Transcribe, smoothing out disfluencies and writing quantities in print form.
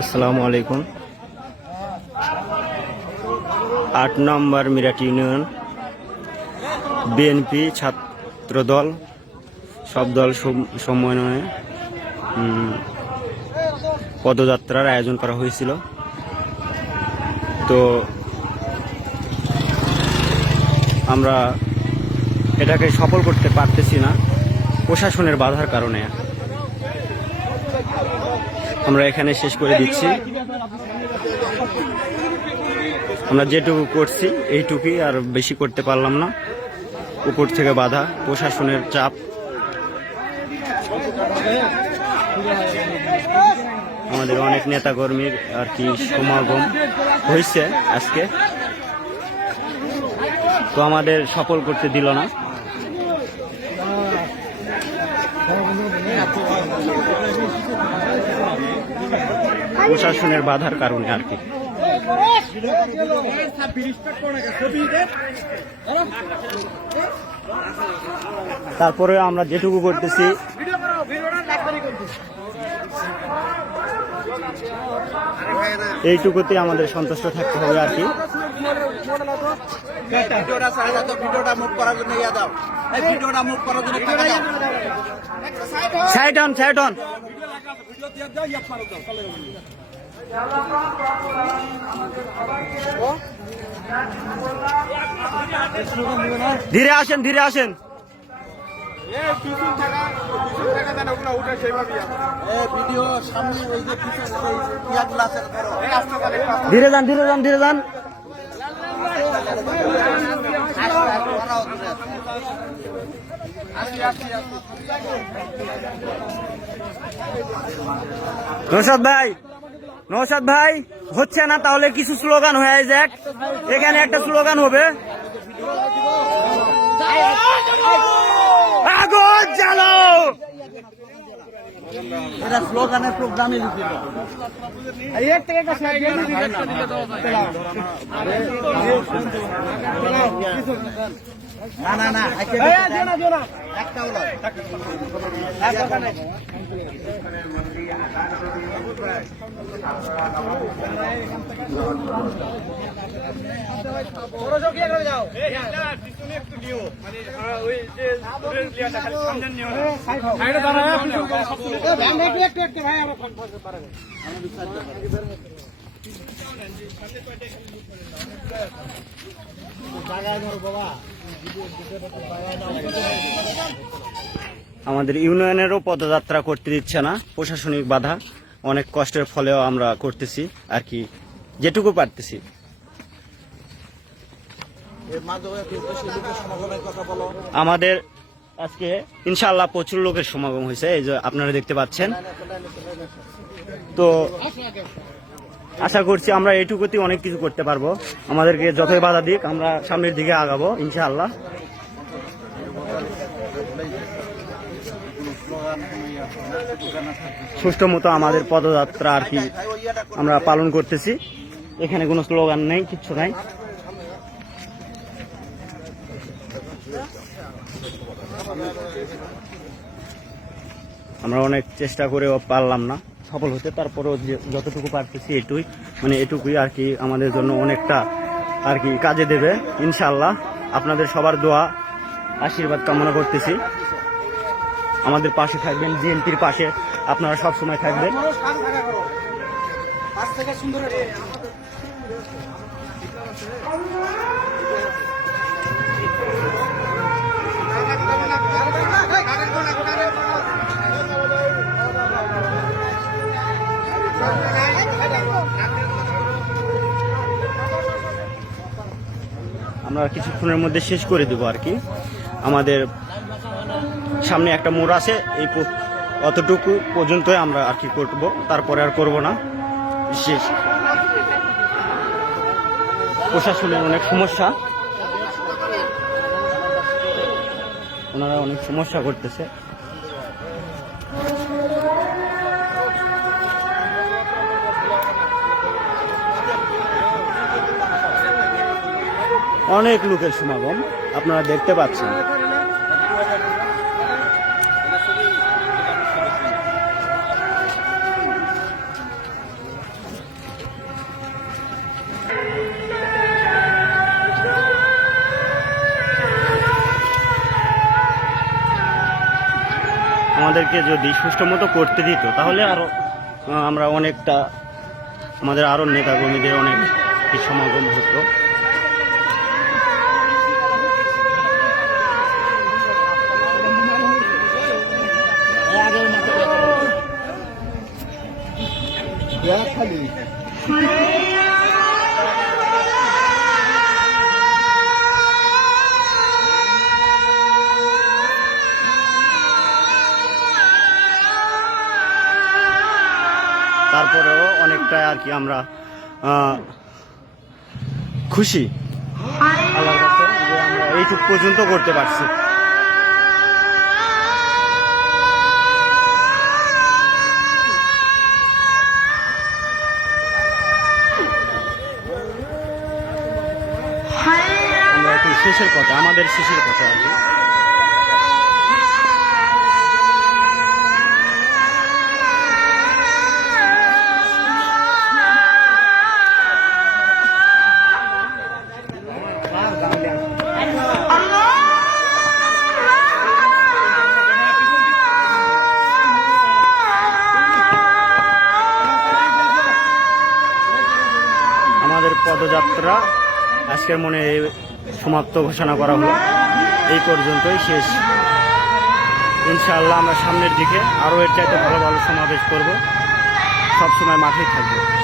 আসসালামু আলাইকুম। ৮ নম্বর Meerut union BNP ছাত্রদল সব দল সমন্বয়ে পদযাত্রার আয়োজন করা হয়েছিল। তো আমরা এটাকে সফল করতে পারতেছি না প্রশাসনের বাধার কারণে। আমরা এখানে শেষ করে দিচ্ছি। আমরা যেটুকু করছি এইটুকুই, আর বেশি করতে পারলাম না। উপর থেকে বাধা, প্রশাসনের চাপ। আমাদের অনেক নেতাকর্মীর আর কি সমাগম হয়েছে আজকে, তো আমাদের সফল করতে দিল না। প্রশাসনের বাধার কারণে আর কি। তারপরে আমরা যেটুকু করতেছি এইটুকুতে আমাদের সন্তুষ্ট থাকতে হবে আর কি। ধীরে আসেন, ধীরে আসেন। ধীরে যান, ধীরে যান, ধীরে যান। নৌশাদ ভাই, নৌশাদ ভাই, হচ্ছে না, তাহলে কিছু স্লোগান হয়ে যাক। এখানে একটা স্লোগান হবে, আগুন জ্বালাও। এটা স্লোগানের প্রোগ্রামে লিখিত। না না না, আমাদের ইউনিয়নেরও পদযাত্রা করতে দিচ্ছে না, প্রশাসনিক বাধা। অনেক কষ্টের ফলেও আমরা করতেছি আর কি, যেটুকু পারতেছি। আমাদের আজকে ইনশাআল্লাহ প্রচুর লোকের সমাগম হয়েছে, এই যে আপনারা দেখতে পাচ্ছেন। তো আশা করছি আমরা এইটুকুতেই অনেক কিছু করতে পারবো। আমাদেরকে যতই বাধা দিক, আমরা সামনের দিকে আগাবো ইনশাআল্লাহ। সুষ্ঠু মতো আমাদের পদযাত্রা আর কি আমরা পালন করতেছি। এখানে কোনো স্লোগান নেই, কিচ্ছু নাই। আমরা অনেক চেষ্টা করেও পারলাম না সফল হতে। তারপরেও যতটুকু পারতেছি এটুকুই আর কি আমাদের জন্য অনেকটা আর কি কাজে দেবে ইনশাআল্লাহ। আপনাদের সবার দোয়া আশীর্বাদ কামনা করতেছি। আমাদের পাশে থাকবেন, বিএনপির পাশে আপনারা সব সময় থাকবেন। আমরা কিছুক্ষণের মধ্যে শেষ করে দেবো আর কি। আমাদের সামনে একটা মোড় আছে, এই অতটুকু পর্যন্ত আমরা আর কি করব, তারপরে আর করব না। বিশেষ প্রশাসনের অনেক সমস্যা, ওনারা অনেক সমস্যা করতেছে। অনেক লোকের সমাগম আপনারা দেখতে পাচ্ছেন। আমাদেরকে যদি সুষ্ঠু মতো করতে দিত তাহলে আরো আমরা অনেকটা আমাদের আরো নেতাকর্মীদের অনেক সমাগম হতো। তারপরেও অনেকটা আর কি আমরা খুশি আল্লাহর কাছে যে আমরা এইটুক পর্যন্ত করতে পারছি। আমরা এখন শেষের কথা, আমাদের শেষের কথা আর কি। আমাদের পদযাত্রা আজকের মনে সমাপ্ত ঘোষণা করা হলো, এই পর্যন্তই শেষ। ইনশাআল্লাহ আমরা সামনের দিকে আরও এর চাইতে ভালো ভালো সমাবেশ করব, সবসময় মাঠেই থাকবো।